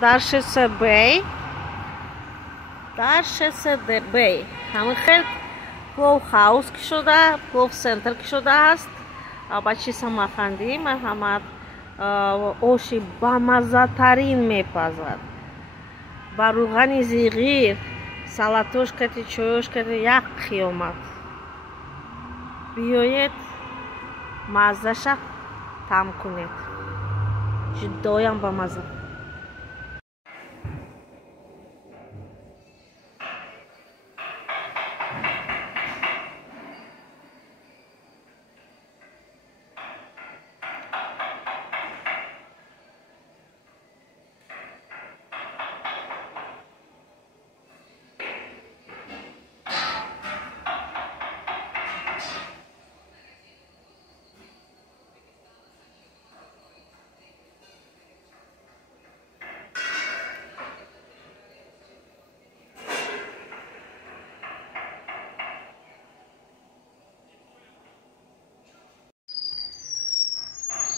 در ШСБ همین خیلی плов хаус ки шуда, плов центр ки шудааст. ба чисам афанди марҳамат оши бамаззатарин мепазад. ба рӯғани зиғир, салатошкати, чоёшкати як қиёмат. биёед маззаша таъм кунед. ҷудоям бамазза.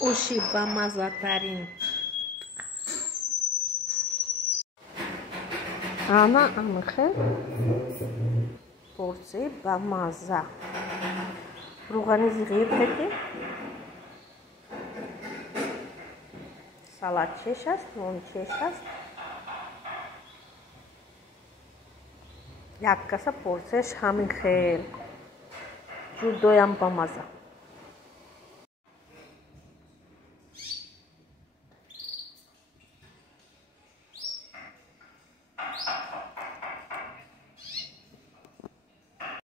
оши бамаззатарин ана амихе порсияи бамазза. рӯғани зиғир хеки салатчеш аст, нончеш аст. як каса порсияш ҳамин хел ҷудоям бамазза.